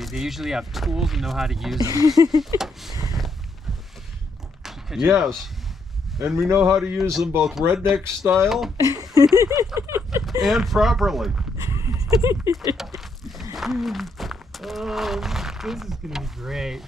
they usually have tools and know how to use them. Yes, and we know how to use them both redneck style and properly. Oh, this is gonna be great.